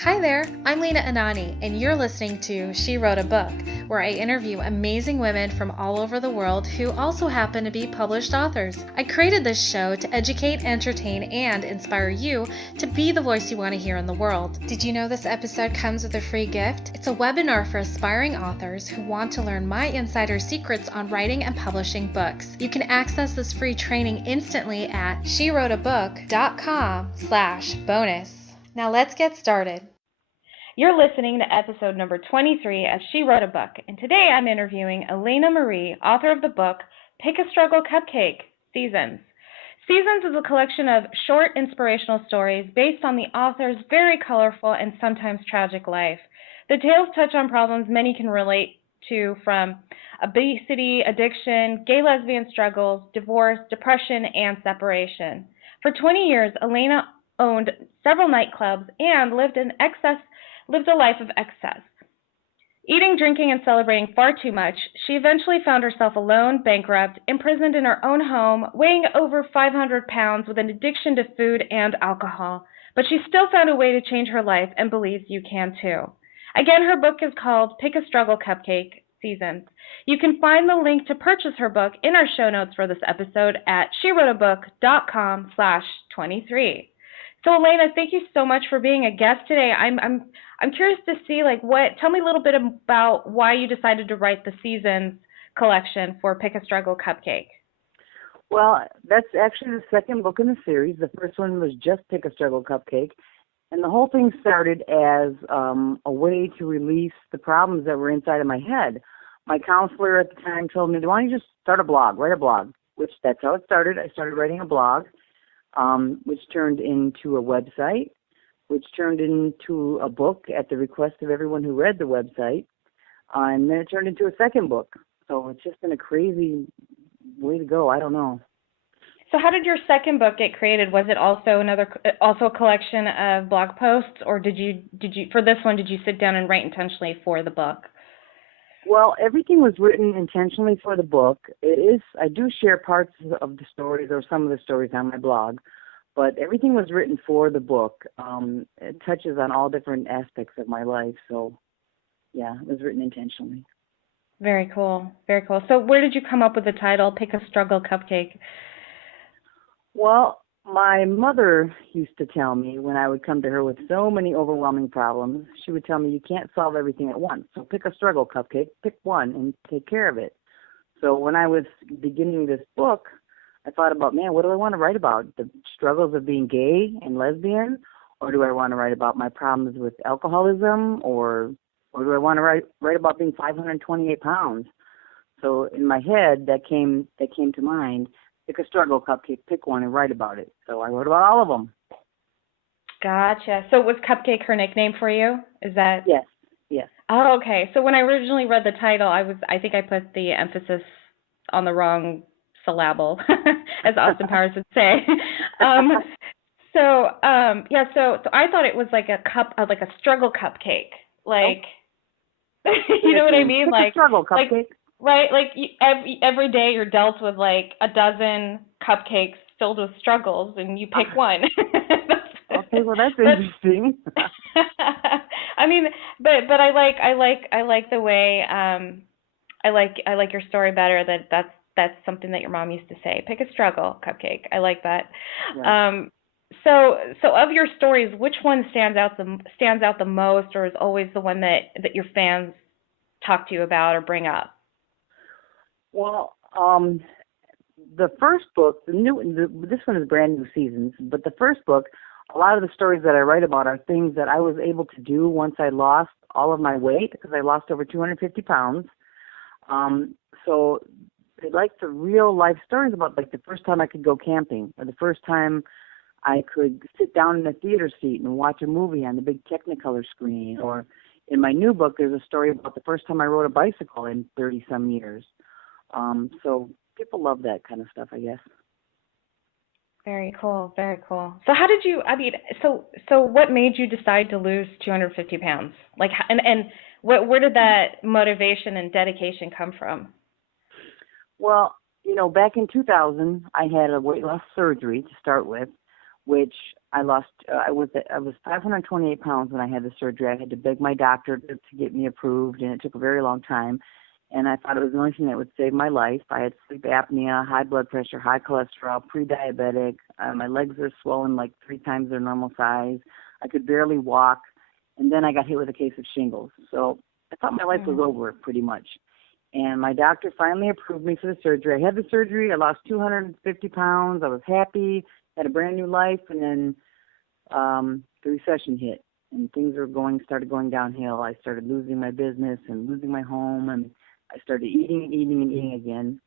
Hi there, I'm Lena Anani, and you're listening to She Wrote a Book, where I interview amazing women from all over the world who also happen to be published authors. I created this show to educate, entertain, and inspire you to be the voice you want to hear in the world. Did you know this episode comes with a free gift? It's a webinar for aspiring authors who want to learn my insider secrets on writing and publishing books. You can access this free training instantly at SheWroteABook.com/bonus. Now let's get started. You're listening to episode number 23 of She Wrote a Book, and today I'm interviewing Lena Marie, author of the book Pick a Struggle Cupcake, Seasons. Seasons is a collection of short inspirational stories based on the author's very colorful and sometimes tragic life. The tales touch on problems many can relate to, from obesity, addiction, gay-lesbian struggles, divorce, depression, and separation. For 20 years, Elena owned several nightclubs and lived a life of excess. Eating, drinking, and celebrating far too much, she eventually found herself alone, bankrupt, imprisoned in her own home, weighing over 500 pounds with an addiction to food and alcohol. But she still found a way to change her life and believes you can too. Again, her book is called Pick a Struggle Cupcake, Seasons. You can find the link to purchase her book in our show notes for this episode at SheWroteABook.com/23. So Elena, thank you so much for being a guest today. I'm curious to see, tell me a little bit about why you decided to write the Seasons collection for Pick a Struggle Cupcake. Well, that's actually the second book in the series. The first one was just Pick a Struggle Cupcake. And the whole thing started as a way to release the problems that were inside of my head. My counselor at the time told me, why don't you just start a blog, write a blog, which that's how it started. I started writing a blog, which turned into a website, which turned into a book at the request of everyone who read the website, and then it turned into a second book. So it's just been a crazy way to go. I don't know. So how did your second book get created? Was it also a collection of blog posts, or did you for this one did you sit down and write intentionally for the book? Well, everything was written intentionally for the book. I do share parts of the stories or some of the stories on my blog, but everything was written for the book. It touches on all different aspects of my life, so yeah, it was written intentionally. Very cool, very cool. So where did you come up with the title, Pick a Struggle Cupcake? Well, my mother used to tell me when I would come to her with so many overwhelming problems, she would tell me, you can't solve everything at once. So pick a struggle cupcake, pick one and take care of it. So when I was beginning this book, I thought about, man, what do I want to write about? The struggles of being gay and lesbian? Or do I want to write about my problems with alcoholism? Or do I want to write about being 528 pounds? So in my head, that came to mind. Pick a struggle cupcake, pick one, and write about it. So I wrote about all of them. Gotcha. So was Cupcake her nickname for you? Is that? Yes. Oh, okay. So when I originally read the title, I think I put the emphasis on the wrong syllable, as Austin Powers would say. So I thought it was like a struggle cupcake, you know what I mean? Pick a struggle cupcake. Right, every day you're dealt with a dozen cupcakes filled with struggles, and you pick one. Okay, well that's interesting. I mean, but I like the way I like your story better. That's something that your mom used to say. Pick a struggle cupcake. I like that. Right. So of your stories, which one stands out the most, or is always the one that your fans talk to you about or bring up? Well, the first book, this one is brand new, Seasons, but the first book, a lot of the stories that I write about are things that I was able to do once I lost all of my weight, because I lost over 250 pounds. So they like the real life stories about the first time I could go camping, or the first time I could sit down in a theater seat and watch a movie on the big Technicolor screen. Or in my new book, there's a story about the first time I rode a bicycle in 30-some years. So people love that kind of stuff, I guess. Very cool, very cool. So how did you, so what made you decide to lose 250 pounds? And where did that motivation and dedication come from? Well, back in 2000, I had a weight loss surgery to start with, which I was 528 pounds when I had the surgery. I had to beg my doctor to get me approved, and it took a very long time. And I thought it was the only thing that would save my life. I had sleep apnea, high blood pressure, high cholesterol, pre-diabetic. My legs are swollen like 3 times their normal size. I could barely walk. And then I got hit with a case of shingles. So I thought my life was over pretty much. And my doctor finally approved me for the surgery. I had the surgery. I lost 250 pounds. I was happy, had a brand new life. And then the recession hit, and things started going downhill. I started losing my business and losing my home, and I started eating again.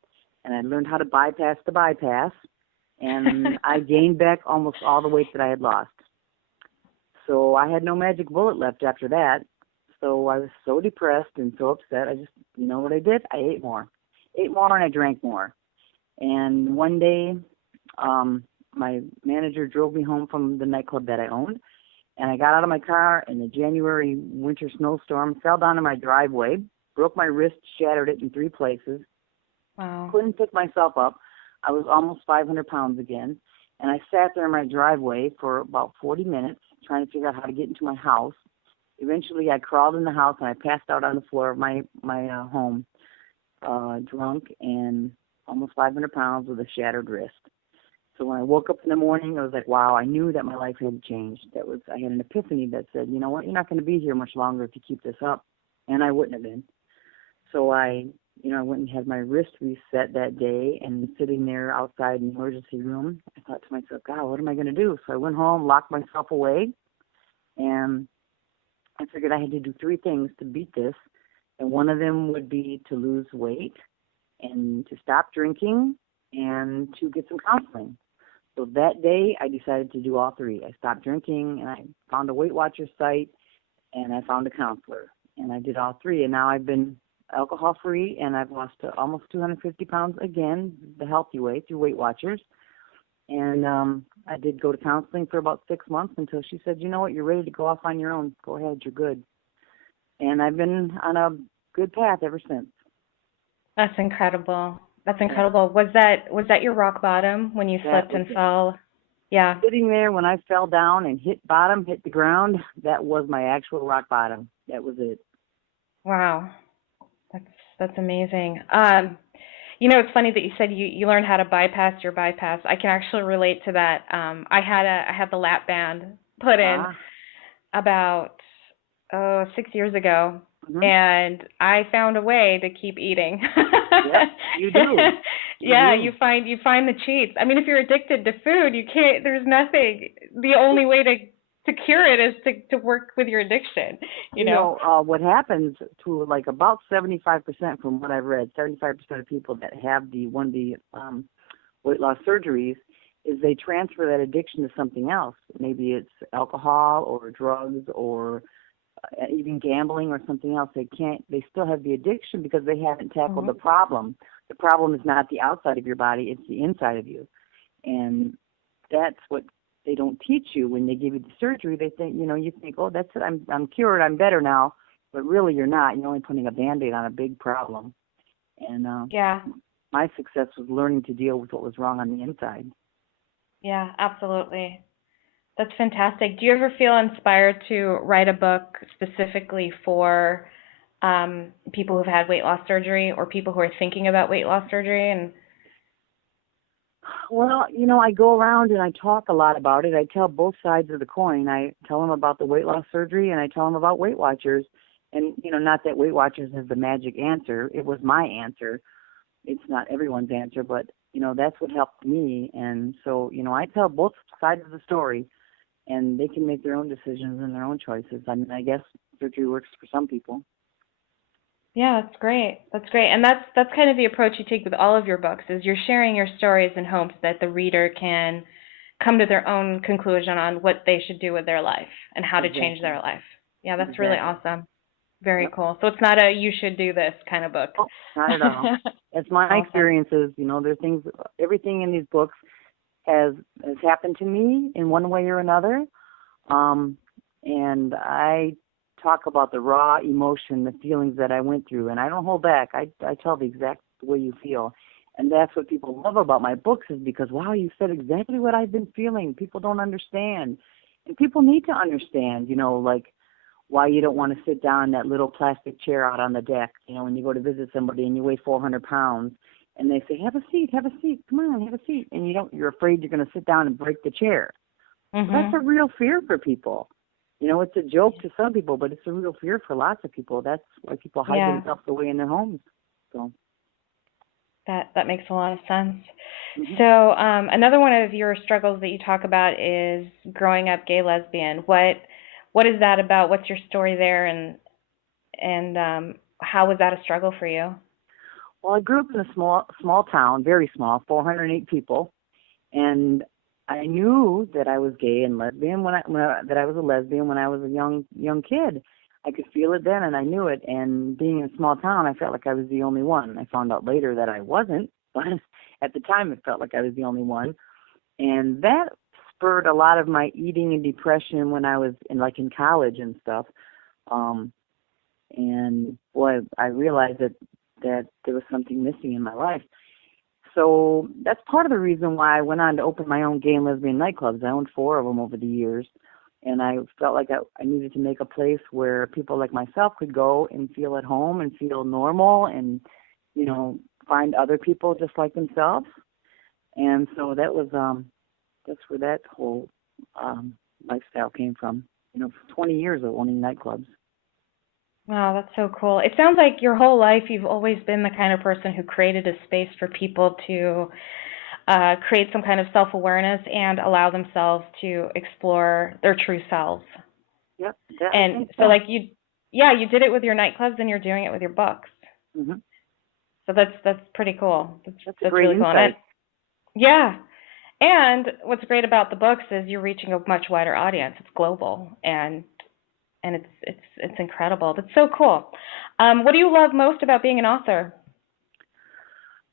And I learned how to bypass the bypass, and I gained back almost all the weight that I had lost. So I had no magic bullet left after that. So I was so depressed and so upset. I just, you know what I did? I ate more, and I drank more. And one day, my manager drove me home from the nightclub that I owned, and I got out of my car in the January winter snowstorm, fell down in my driveway, broke my wrist, shattered it in 3 places. Wow. Couldn't pick myself up. I was almost 500 pounds again, and I sat there in my driveway for about 40 minutes trying to figure out how to get into my house. Eventually, I crawled in the house, and I passed out on the floor of my home, drunk and almost 500 pounds with a shattered wrist. So when I woke up in the morning, I was like, wow, I knew that my life had changed. I had an epiphany that said, you know what, you're not going to be here much longer if you keep this up. And I wouldn't have been. So I went and had my wrist reset that day, and sitting there outside in the emergency room, I thought to myself, God, what am I going to do? So I went home, locked myself away, and I figured I had to do 3 things to beat this. And one of them would be to lose weight and to stop drinking and to get some counseling. So that day, I decided to do all 3. I stopped drinking, and I found a Weight Watchers site, and I found a counselor. And I did all 3, and now I've been alcohol-free, and I've lost almost 250 pounds again, the healthy way, through Weight Watchers. And I did go to counseling for about 6 months until she said, you know what, you're ready to go off on your own. Go ahead, you're good. And I've been on a good path ever since. That's incredible. That's incredible. Was that your rock bottom when you slipped and fell? Yeah. Sitting there when I fell down and hit the ground, that was my actual rock bottom. That was it. Wow. That's amazing. It's funny that you said you learned how to bypass your bypass. I can actually relate to that. I had the lap band put in about 6 years ago. Mm-hmm. And I found a way to keep eating. Yep, you do. You find the cheats. I mean, if you're addicted to food, you can't. There's nothing. The only way to cure it is to work with your addiction. You know what happens to like about 75% from what I've read, 75% of people that have one of the weight loss surgeries is they transfer that addiction to something else. Maybe it's alcohol or drugs or even gambling or something else. They still have the addiction because they haven't tackled the problem. The problem is not the outside of your body, it's the inside of you. And that's what they don't teach you when they give you the surgery. They think, you think, oh, that's it, I'm cured, I'm better now. But really you're not. You're only putting a Band-Aid on a big problem. And my success was learning to deal with what was wrong on the inside. Yeah, absolutely. That's fantastic. Do you ever feel inspired to write a book specifically for people who've had weight loss surgery or people who are thinking about weight loss surgery? Well, I go around and I talk a lot about it. I tell both sides of the coin. I tell them about the weight loss surgery, and I tell them about Weight Watchers. And, not that Weight Watchers is the magic answer. It was my answer. It's not everyone's answer, but, that's what helped me. And so, I tell both sides of the story. And they can make their own decisions and their own choices. I mean, I guess surgery works for some people. Yeah, that's great. That's great. And that's kind of the approach you take with all of your books, is you're sharing your stories in hopes that the reader can come to their own conclusion on what they should do with their life and how to change their life. Yeah, that's really awesome. Very cool. So it's not a you should do this kind of book. Oh, not at all. It's my experiences. There are things, everything in these books has happened to me in one way or another. And I talk about the raw emotion, the feelings that I went through, and I don't hold back. I tell the exact way you feel. And that's what people love about my books is because, wow, you said exactly what I've been feeling. People don't understand. And people need to understand, like why you don't want to sit down in that little plastic chair out on the deck, when you go to visit somebody and you weigh 400 pounds and they say, have a seat, come on, have a seat. And you're afraid you're going to sit down and break the chair. Mm-hmm. Well, that's a real fear for people. It's a joke to some people, but it's a real fear for lots of people. That's why people hide themselves away in their homes. So. That makes a lot of sense. Mm-hmm. So another one of your struggles that you talk about is growing up gay lesbian. What is that about? What's your story there, and how was that a struggle for you? Well, I grew up in a small town, very small, 408 people, and I knew that I was gay and lesbian that I was a lesbian when I was a young kid. I could feel it then, and I knew it. And being in a small town, I felt like I was the only one. I found out later that I wasn't, but at the time, it felt like I was the only one. And that spurred a lot of my eating and depression when I was in college and stuff. And boy, I realized that there was something missing in my life. So that's part of the reason why I went on to open my own gay and lesbian nightclubs. I owned 4 of them over the years. And I felt like I needed to make a place where people like myself could go and feel at home and feel normal and, find other people just like themselves. And so that was, that's where that whole lifestyle came from, 20 years of owning nightclubs. Wow, that's so cool. It sounds like your whole life you've always been the kind of person who created a space for people to create some kind of self-awareness and allow themselves to explore their true selves. Yep. And so you did it with your nightclubs and you're doing it with your books. Mm-hmm. So that's pretty cool. That's great really cool. insight. Yeah. And what's great about the books is you're reaching a much wider audience. It's global and it's incredible. That's so cool. What do you love most about being an author?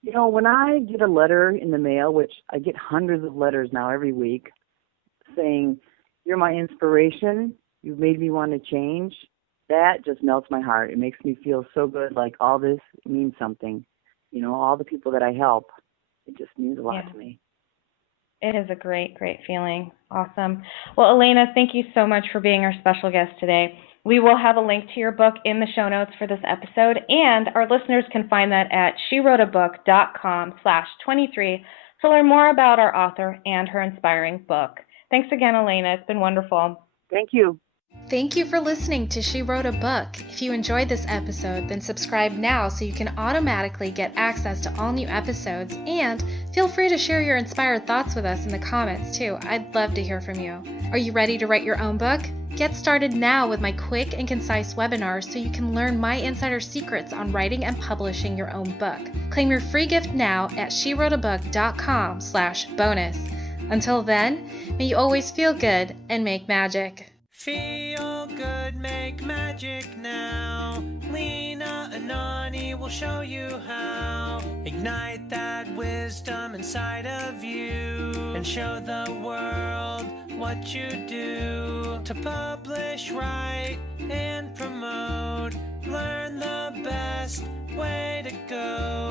When I get a letter in the mail, which I get hundreds of letters now every week, saying, "You're my inspiration, you've made me want to change," that just melts my heart. It makes me feel so good, like all this means something. All the people that I help, it just means a lot to me. It is a great, great feeling. Awesome. Well, Elena, thank you so much for being our special guest today. We will have a link to your book in the show notes for this episode, and our listeners can find that at SheWroteABook.com/23 to learn more about our author and her inspiring book. Thanks again, Elena. It's been wonderful. Thank you. Thank you for listening to She Wrote a Book. If you enjoyed this episode, then subscribe now so you can automatically get access to all new episodes, and feel free to share your inspired thoughts with us in the comments too. I'd love to hear from you. Are you ready to write your own book? Get started now with my quick and concise webinars so you can learn my insider secrets on writing and publishing your own book. Claim your free gift now at SheWroteABook.com/bonus. Until then, may you always feel good and make magic. Feel good, make magic now. Lena, Anani will show you how. Ignite that wisdom inside of you and show the world what you do. To publish, write, and promote, learn the best way to go.